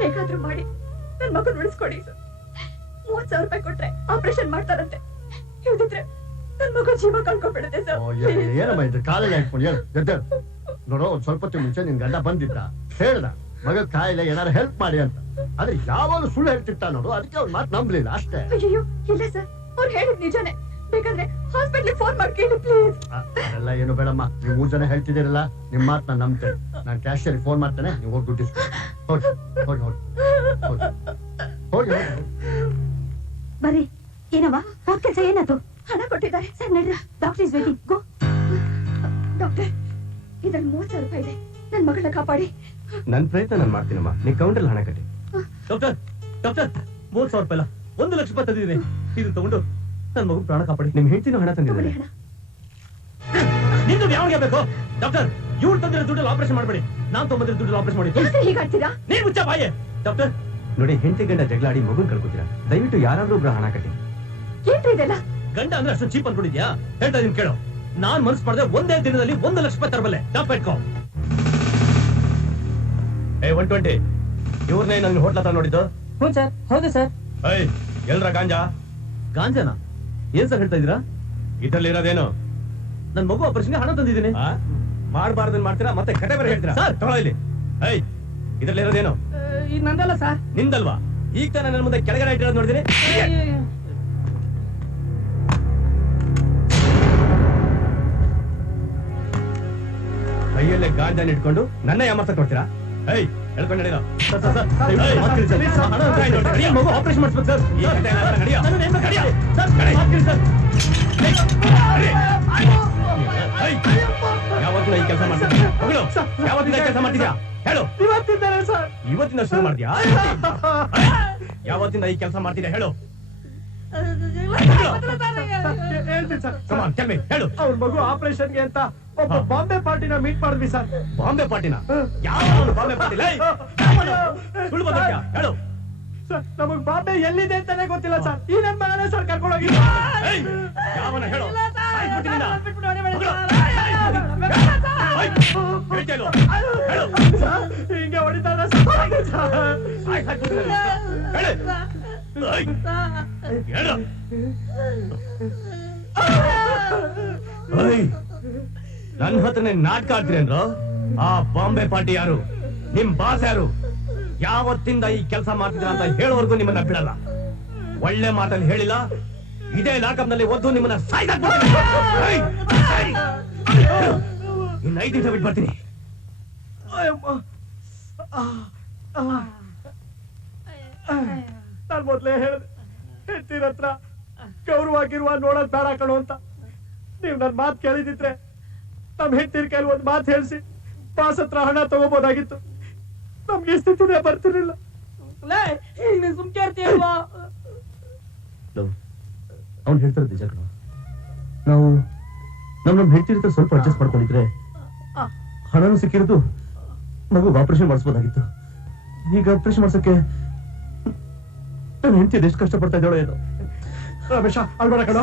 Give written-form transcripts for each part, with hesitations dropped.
ಹೇಗಾದ್ರೂ ಮಾಡಿ ನನ್ ಮಗನ್ ಉಳಿಸ್ಕೊಡಿ. 30,000 ರೂಪಾಯಿ ಕೊಟ್ರೆ ಆಪರೇಷನ್ ಮಾಡ್ತಾರಂತೆ. ಇಲ್ದಿದ್ರೆ ನನ್ ಮಗು ಜೀವ ಕಳ್ಕೊಂಡ್ಬಿಡುತ್ತೆ ಸರ್. ಏನಮ್ಮ ಇದು ಕಾಲೆಲ್ಲ ಇಟ್ಕೊಂಡು ಹೇಳು. ನೋಡೋ ಒಂದ್ ಸ್ವಲ್ಪ ಹೊತ್ತು ಮುಂಚೆ ನಿನ್ ಗಂಡ ಬಂದಿದ್ದ, ಹೇಳ್ದ ಮಗ ಕಾಯಿಲೆ ಏನಾರು ಹೆಲ್ಪ್ ಮಾಡಿ ಅಂತ. ಆದ್ರೆ ಯಾವಾಗ ಸುಳ್ಳು ಹೇಳ್ತಿರ್ತಾ ನೋಡು, ಅದಕ್ಕೆ ಅವ್ರ ಮಾತು ನಂಬಲಿಲ್ಲ ಅಷ್ಟೇ. ಅಯ್ಯೋ ಇಲ್ಲ ಸರ್, ಅವ್ರು ಹೇಳಿದ್ ನಿಜಾನೇ. ಬೇಕಾದ್ರೆ ಹಾಸ್ಪಿಟ್ಲಿಗೆ ಫೋನ್ ಮಾಡಿ ಕೇಳಿ ಪ್ಲೀಸ್. ಅದೆಲ್ಲ ಏನು ಬೇಡಮ್ಮ, ನೀವು 3 ಜನ ಹೇಳ್ತಿದ್ದೀರಲ್ಲ, ನಿಮ್ ಮಾತು ನಾನು ನಂಬ್ತೇನೆ. ನಾನು ಕ್ಯಾಶಿಯರ್ ಫೋನ್ ಮಾಡ್ತೇನೆ, ನೀವು ಹೋಗಿ ದುಡ್ಡು ಹೋಗಿ ಹೋಗಿ ಹೋಗಿ ಹೋಗಿ ಹೋಗಿ ಬರೀ ಏನವ್ವ ಹೋಗ್ ಕೆಲಸ ಏನಾಯ್ತು? ಹಣ ಕೊಟ್ಟಿದ್ದಾರೆ ಸರ್. ನಡ್ರಿ, doctor is waiting. Go. Doctor, ಇದ್ರಲ್ಲಿ 30,000 ರೂಪಾಯಿ ಇದೆ. ನನ್ ಮಗಳನ್ನ ಕಾಪಾಡಿ. ನನ್ ಪ್ರಯತ್ನ ನಾನು ಮಾಡ್ತೀನಮ್ಮ, ನೀವು ಕೌಂಟರ್ ಹಣ ಕಟ್ಟಿ. ಡಾಕ್ಟರ್ ಡಾಕ್ಟರ್ 30,000 ರೂಪಾಯಿ ಅಲ್ಲ, 1 ಲಕ್ಷ ರೂಪಾಯಿ ತಂದಿದ್ದೀನಿ. ಇದು ತಗೊಂಡು ನನ್ ಮಗು ಪ್ರಾಣ ಕಾಪಾಡಿ. ನಿಮ್ ಹೆಂಡತಿನ ಹಣ ತಂದಿದ್ದಾರೆ. ನಿಂದು ಯಾವಾಗ ಬೇಕು ಡಾಕ್ಟರ್? ಇವ್ರು ತಂದಿರೋ ದುಡ್ಡಲ್ಲಿ ಆಪರೇಷನ್ ಮಾಡಬೇಡಿ, ನಾನ್ ತೊಗೊಂಡಿರೋ ದುಡ್ಡಲ್ಲಿ ಆಪರೇಷನ್ ಮಾಡಿ. ಹೀಗಾಡ್ತೀರಾ? ನೀನ್ ಮುಚ್ಚ ಬಾಯೆ. ಡಾಕ್ಟರ್ ನೋಡಿ, ಹೆಂಡತಿ ಗಂಡ ಜಗಳಾಡಿ ಮಗುನ್ ಕಳ್ಕೊತೀರಾ. ದಯವಿಟ್ಟು ಯಾರಾದ್ರೂ ಒಬ್ರು ಹಣ ಕಟ್ಟಿ. ಏನ್ರಿ ಇದೆಲ್ಲ? ಗಂಡ ಅಂದ್ರೆ ಅಷ್ಟು ಚೀಪ್ ಅನ್ಕೊಂಡಿದ್ಯಾ? ಹೇಳ್ತಾ ಇದೀನಿ ಕೇಳು. ನಾನ್ ಮನಸ್ಸು ಮಾಡಿದ್ರೆ ಒಂದೇ ದಿನದಲ್ಲಿ 1 ಲಕ್ಷ ರೂಪಾಯಿ ತರಬಲ್ಲೆ. ಡಾಕ್ಟರ್ ಇಟ್ಕೋ. 120 ಇವ್ರನ್ನೇ ನನ್ನ ಹೋಟ್ಲ ಹತ್ರ ನೋಡಿದ್ದು? ಹ್ಞೂ ಸರ್. ಹೌದು ಸರ್. ಎಲ್ರ ಗಾಂಜಾ? ಗಾಂಜಾನ? ಏನ್ ಸರ್ ಹೇಳ್ತಾ ಇದೀರಾ? ಇದ್ರಲ್ಲಿ ಇರೋದೇನು? ನನ್ ಮಗು ಆಪರೇಷನ್ಗೆ ಹಣ ತಂದಿದ್ದೀನಿ. ಮಾಡಬಾರ್ದನ್ ಮಾಡ್ತೀರಾ, ಮತ್ತೆ ಕತೆ ಬೇರೆ ಹೇಳ್ತೀರಾ. ಸರ್ ತಗೊಳ್ಳಿ ಇಲ್ಲಿ. ಇದ್ರಲ್ಲಿ ಇರೋದೇನು? ಇದು ನಂದಲ್ಲ ಸರ್. ನಿಂದಲ್ವಾ? ಈಗ ತಾನೇ ನನ್ನ ಮುಂದೆ ಕೆಳಗಡೆ ಇಟ್ಟಿರೋದು ನೋಡಿದೀನಿ. ಕೈಯಲ್ಲೇ ಗಾಂಜಾನ ಇಟ್ಕೊಂಡು ನನ್ನ ಯಾಮರ್ಸಕ್ ನೋಡ್ತೀರಾ? ಹೇಳ್ಕೊಂಡು ನಡೀರೋ. ಮಗು ಆಪರೇಷನ್ ಮಾಡಿಸ್ಬೇಕು ಸರ್. ಯಾವತ್ತಿನ ಈ ಕೆಲಸ ಮಾಡ್ತಿದ್ಯಾ? ಯಾವತ್ತಿನ ಕೆಲಸ ಮಾಡ್ತಿದ್ಯಾ ಹೇಳು. ಇವತ್ತಿನ ಶುರು ಮಾಡ್ತೀಯಾ? ಯಾವತ್ತಿಂದ ಈ ಕೆಲಸ ಮಾಡ್ತಿದ್ಯಾ ಹೇಳು. ಹೇಳು. ಅವ್ರ ಮಗು ಆಪರೇಷನ್ಗೆ ಅಂತ ಒಬ್ಬ ಬಾಂಬೆ ಪಾರ್ಟಿನ ಮೀಟ್ ಮಾಡಿದ್ವಿ ಸರ್. ಬಾಂಬೆ ಪಾರ್ಟಿನ? ಯಾವ ಬಾಂಬೆ ಪಾರ್ಟಿ? ಸುಳ್ಳು ಬಂದ್ಯಾ ಹೇಳು. ಸರ್, ನಮಗ್ ಬಾಂಬೆ ಎಲ್ಲಿದೆ ಅಂತಾನೆ ಗೊತ್ತಿಲ್ಲ ಸರ್. ಈ ನನ್ ಮಗನೇ ಸರ್ ಕರ್ಕೊಂಡು ಹೋಗಿ. ಯಾವನ ಹೇಳು. ಹಿಂಗೆ ಹೊಡಿತಾರ ನನ್ನ ಹತ್ರನೇ ನಾಟಕ ಆಡ್ತೀರೇನ್ರು? ಆ ಬಾಂಬೆ ಪಾರ್ಟಿ ಯಾರು? ನಿಮ್ ಬಾಸ್ ಯಾರು? ಯಾವತ್ತಿಂದ ಈ ಕೆಲಸ ಮಾಡ್ತಿದ್ರ ಅಂತ ಹೇಳೋವರೆಗೂ ನಿಮ್ಮನ್ನ ಬಿಡಲ್ಲ. ಒಳ್ಳೆ ಮಾತಲ್ಲಿ ಹೇಳಿಲ್ಲ, ಇದೇ ಲಾಕಪ್ನಲ್ಲಿ ಒದ್ದು ನಿಮ್ಮನ್ನ ಇನ್ನು 5 ನಿಮಿಷ ಬಿಟ್ಟು ಬರ್ತೀನಿ. ನಾನ್ ಮೊದ್ಲೇ ಹೇಳಿದೆ, ಹೆಂಡತಿರ ಹತ್ರ ಗೌರವಾಗಿರುವ ನೋಡೋದ್ ಬೇಡ ಕಣೋ ಅಂತ. ನೀವ್ ನನ್ ಮಾತು ಕೇಳಿದಿದ್ರೆ ನಮ್ ಹೆಂಡತಿರ ಕೈಲಿ ಒಂದ್ ಮಾತು ಹೇಳಿಸಿ ಬಾಸ್ ಹತ್ರ ಹಣ ತಗೋಬಹುದಾಗಿತ್ತು. ನಮ್ಗೆ ಸ್ಥಿತಿನೇ ಬರ್ತಿರ್ಲಿಲ್ಲ. ಸುಮ್ಕೆ ಇರ್ತೀಯಲ್ವಾ? ಅವ್ನು ಹೇಳ್ತಾರೆ ನಿಜ ಕಣ. ನಾವು ನಮ್ ಹೇಳ್ತಿರ್ತಾರೆ ಸ್ವಲ್ಪ ಅಡ್ಜಸ್ಟ್ ಮಾಡ್ಕೊಂಡಿದ್ರೆ ಹಣನೂ ಸಿಕ್ಕಿರೋದು, ಮಗು ಆಪರೇಷನ್ ಮಾಡಿಸ್ಬೋದಾಗಿತ್ತು. ಈಗ ಆಪರೇಷನ್ ಮಾಡ್ಸಕ್ಕೆ ನನ್ನ ಹೆಂಡತಿ ಎಷ್ಟು ಕಷ್ಟ ಪಡ್ತಾ ಇದ್ದಾಳೋ ಏನೋ. ರಮೇಶ ಅಲ್ಬೇಡ ಕಣೋ.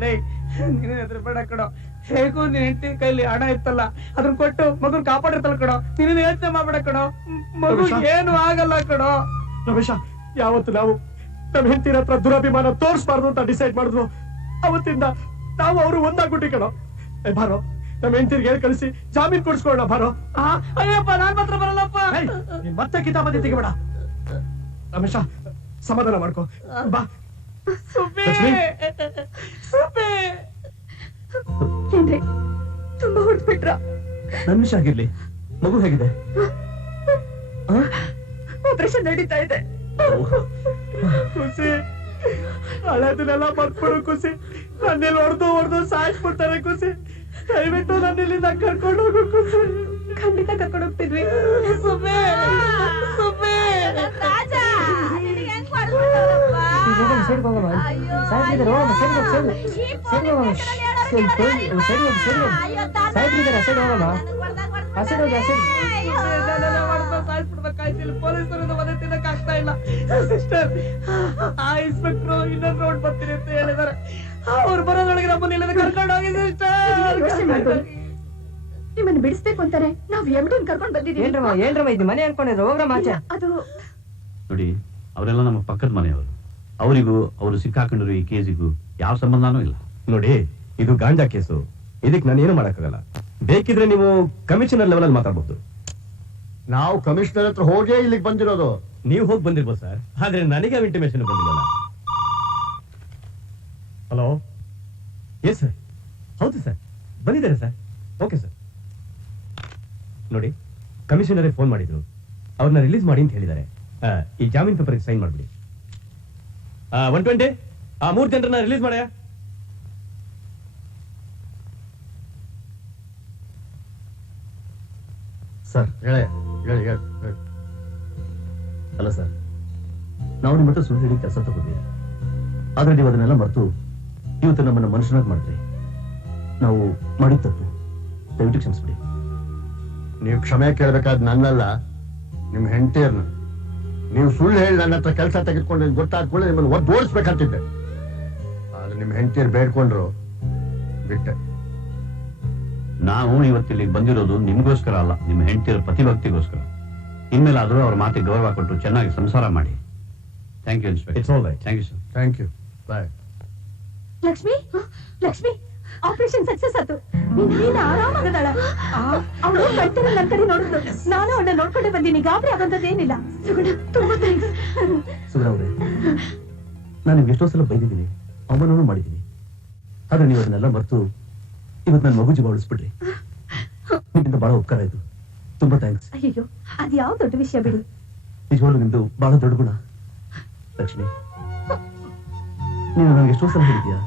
ನೀನೇ ಎದುರು ಬೇಡ ಕಣೋ. ಹೇಗೂ ನಿನ್ ಹೆಂಡತಿ ಕೈಲಿ ಹಣ ಇತ್ತಲ್ಲ, ಅದನ್ನ ಕೊಟ್ಟು ಮಗುನ್ ಕಾಪಾಡಿರ್ತಲ್ಲ ಕಣೋ. ನೀನು ಯೋಚನೆ ಮಾಡ್ಬೇಡ ಕಣೋ, ಮಗು ಏನು ಆಗಲ್ಲ ಕಣೋ. ರಮೇಶ, ಯಾವತ್ತು ನಾವು ನಮ್ ಹೆಂಡತಿರ ಹತ್ರ ದುರಭಿಮಾನ ತೋರಿಸಬಾರ್ದು ಅಂತ ಡಿಸೈಡ್ ಮಾಡಿದ್ರು, ಅವತ್ತಿಂದ ನಾವು ಅವರು ಒಂದಾಗ್ಬಿಟ್ಟಿ ಕಣೋ. ಬಾರೋ, ನಮ್ ಹೆಂಡತಿರ್ಗೆ ಹೇಳಿ ಕಳಿಸಿ ಜಾಮೀನ್ ಕೊಡ್ಸ್ಕೊಳ್ಳೋಣ ಬಾರೋ. ಅಯ್ಯಪ್ಪ, ನಾನ್ ಮಾತ್ರ ಬರಲ್ಲಪ್ಪ. ನೀನ್ ಮತ್ತೆ ಕಿತಾಪತಿ ತೆಗಿಬೇಡ. ರಮೇಶ, ಸಮಾಧಾನ ಮಾಡ್ಕೋ ಬಾ. ಏನ್ರಿ ತುಂಬಾ ಹೊಡೆದ್ಬಿಟ್ರ? ನನ್ನ ವಿಷಯ ಆಗಿರ್ಲಿ, ಮಗು ಹೇಗಿದೆ? ಆಪರೇಷನ್ ನಡೀತಾ ಇದೆ. ಖುಷಿ, ಹಳೆದನ್ನೆಲ್ಲ ಮರ್ತ್ಬಿಡು ಖುಷಿ. ನನ್ನೆಲ್ಲ ಹೊಡೆದು ಸಾಯಿಸ್ಬಿಡ್ತಾರೆ ಖುಷಿ. ದಯವಿಟ್ಟು ನನ್ನ ಇಲ್ಲಿಂದ ಕರ್ಕೊಂಡು ಹೋಗು ಖುಷಿ. ಖಂಡಿತ ಕರ್ಕೊಂಡು ಹೋಗ್ತಿದ್ವಿ. ಪೊಲೀಸರು ಮನೆ ತಿನ್ನಕ್ ಆಗ್ತಾ ಇಲ್ಲ ಸಿಸ್ಟರ್. ಆ ಇನ್ಸ್ಪೆಕ್ಟರ್ ಇನ್ನೊಂದು ರೋಡ್ ಬರ್ತೀನಿ ಅಂತ ಹೇಳಿದಾರೆ. ಅವ್ರು ಬರೋದೊಳಗೆ ನಮ್ಮನ್ನ ಕರ್ಕೊಂಡು ಹೋಗಿ ಸಿಸ್ಟರ್. ನಿಮ್ಮನ್ನು ಬಿಡಿಸ್ಬೇಕು ಅಂತಾರೆ ನಾವು ಎಮ್ಡಿನ್ ಕರ್ಕೊಂಡು ಬಂದಿದ್ದೀವಿ. ಏನ್ರವ ಇದು ಮನೆ ಅನ್ಕೊಂಡಿದ್ರು? ಹೋಗ್ರಮ್ಮ ಆಚೆ. ಅದು ನೋಡಿ, ಅವರೆಲ್ಲ ನಮ್ಮ ಪಕ್ಕದ ಮನೆಯವರು. ಅವರಿಗೂ ಅವರು ಸಿಕ್ಕಾಕೊಂಡಿರೋ ಈ ಕೇಸಿಗೂ ಯಾವ ಸಂಬಂಧನೂ ಇಲ್ಲ. ನೋಡಿ, ಇದು ಗಾಂಜಾ ಕೇಸು. ಇದಕ್ಕೆ ನಾನು ಏನು ಮಾಡಕ್ಕಾಗಲ್ಲ. ಬೇಕಿದ್ರೆ ನೀವು ಕಮಿಷನರ್ ಲೆವೆಲ್ ಅಲ್ಲಿ ಮಾತಾಡ್ಬೋದು. ನಾವು ಕಮಿಷನರ್ ಹತ್ರ ಹೋಗೇ ಇಲ್ಲಿಗೆ ಬಂದಿರೋದು. ನೀವು ಹೋಗಿ ಬಂದಿರ್ಬೋದು ಸರ್, ಆದ್ರೆ ನನಗೆ ಇಂಟಿಮೇಷನ್ ಬಂದಿಲ್ಲ. ಹಲೋ, ಎಸ್ ಸರ್, ಹೌದು ಸರ್, ಬಂದಿದ್ದಾರೆ ಸರ್. Okay sir. ನೋಡಿ, ಕಮಿಷನರೇ ಫೋನ್ ಮಾಡಿದ್ರು, ಅವ್ರನ್ನ ರಿಲೀಸ್ ಮಾಡಿ ಅಂತ ಹೇಳಿದ್ದಾರೆ. ಈ ಜಾಮೀನ್ ಪೇಪರ್ಗೆ ಸೈನ್ ಮಾಡ್ಬಿಡಿ. 120 ಆ 3 ಜನರನ್ನ ರಿಲೀಸ್ ಮಾಡ್ಯಾ. ಸರ್, ಹೇಳಿ ಹೇಳಿ ಹೇಳಿ ಹೇಳಿ. ಅಲ್ಲ ಸರ್, ನಾವು ನಿಮ್ಮ ಹತ್ರ ಸುಳ್ಳು ಹೇಳಿ ಕೆಲಸ ತಗೊಂಡ್ವಿ. ಆದ್ರೆ ನೀವು ಅದನ್ನೆಲ್ಲ ಮರೆತು ಇವತ್ತು ನಮ್ಮನ್ನ ಮನುಷ್ಯನಾಗಿ ಮಾಡಿದ್ರಿ. ನಾವು ಮಾಡಿದ ತಪ್ಪು, ದಯವಿಟ್ಟು ಕ್ಷಮಿಸ್ಬಿಡಿ. ನೀವು ಕ್ಷಮೆ ಕೇಳಬೇಕಾದ್ ನನ್ನಲ್ಲ, ನಿಮ್ಮ ಹೆಂಡತಿಯರ್ನ. ನೀವು ಸುಳ್ಳು ಹೇಳಿ ನನ್ನ ಹತ್ರ ಕೆಲಸ ತೆಗೆದುಕೊಂಡು ಗೊತ್ತಾದ್ಕೊಳ್ಳಿ ನಿಮ್ಮನ್ನು ಒದ್ದು ಓಡಿಸ್ಬೇಕಂತಿದ್ದೆ. ಆದ್ರೆ ನಿಮ್ಮ ಹೆಂಡತಿಯರು ಬೇಡ್ಕೊಂಡ್ರು, ಬಿಟ್ಟೆ. ನಾವು ಇವತ್ತಿಲ್ಲಿ ಬಂದಿರೋದು ನಿಮ್ಗೋಸ್ಕರ ಅಲ್ಲ, ನಿಮ್ಮ ಹೆಂಡತಿಯರ ಪ್ರತಿಭಕ್ತಿಗೋಸ್ಕರ. ಇನ್ಮೇಲಾದ್ರೂ ಅವ್ರ ಮಾತಿಗೆ ಗೌರವ ಕೊಟ್ಟು ಚೆನ್ನಾಗಿ ಸಂಸಾರ ಮಾಡಿ. Thank you inspector. It's all right. Thank you sir. Thank you, bye. Lakshmi, Lakshmi, operation success ಆಯ್ತು. ನೀನು ಆರಾಮಾಗದಾಳ. ಅವಳು ಕಳ್ತಿರೋ ನನ್ನ ಕಡೆ ನೋಡಿದ್ಲು. ನಾನು ಅವಳನ್ನ ನೋಡ್ಕೊಂಡೆ ಬಂದೀನಿ. ಗಾಬರಿ ಆಗೋದೇನಿಲ್ಲ. ಸುಗುಣ, ತುಂಬಾ ಥ್ಯಾಂಕ್ಸ್. ಸುಬ್ರ ಅವರೇ, ನಾನು ನಿಮ್ಗೆ ಎಷ್ಟೋ ಸಲ ಬೈದಿದ್ದೀನಿ, ಅವಮಾನವೂ ಮಾಡಿದ್ದೀನಿ. ಆದ್ರೆ ನೀವು ಅದನ್ನೆಲ್ಲ ಮರೆತು ಇವತ್ತು ನನ್ನ ಮಗು ಜೀವ ಉಳಿಸ್ಬಿಡ್ರಿ. ನಿಮ್ಮಿಂದ ಬಹಳ ಉಪಕಾರ ಆಯ್ತು. ತುಂಬಾ ಥ್ಯಾಂಕ್ಸ್. ಅಯ್ಯೋ, ಅದ್ ಯಾವ ದೊಡ್ಡ ವಿಷಯ ಬಿಡಿ. ನಿಜವಾಗ್ಲೂ ನಿಮ್ದು ಬಹಳ ದೊಡ್ಡ ಗುಣ. ಲಕ್ಷ್ಮಿ, ನೀನು ನನಗೆ ಎಷ್ಟೋ ಸಲ ಹೇಳಿದ್ಯಾ,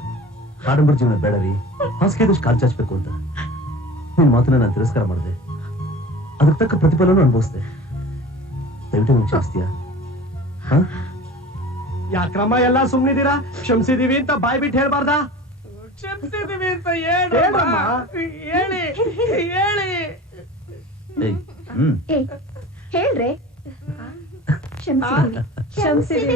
ಆಡಂಬರ ಜೀವನ ಬೇಡರಿ, ಹಾಸಿಗೆದಷ್ಟು ಕಾಲ್ ಚಾಚಬೇಕು ಅಂತ. ನಿನ್ ಮಾತನ್ನ ನಾನು ತಿರಸ್ಕಾರ ಮಾಡಿದೆ. ಅದಕ್ಕೆ ತಕ್ಕ ಪ್ರತಿಫಲನೂ ಅನುಭವಿಸಿದೆ. ದಯವಿಟ್ಟು ನೀವು ಕ್ಷಮಿಸ್ತೀಯಾ? ಯಾಕ್ರಮ ಎಲ್ಲ ಸುಮ್ನಿದ್ದೀರಾ? ಕ್ಷಮಿಸಿದೀವಿ ಅಂತ ಬಾಯ್ ಬಿಟ್ಟು ಹೇಳ್ಬಾರ್ದಾ? ಕ್ಷಮಿಸಿದೀವಿ ಅಂತ ಹೇಳಿ ಹೇಳಿ. ಏ, ಹೇಳ್ರೆ. ಕ್ಷಮಿಸಿದೀವಿ.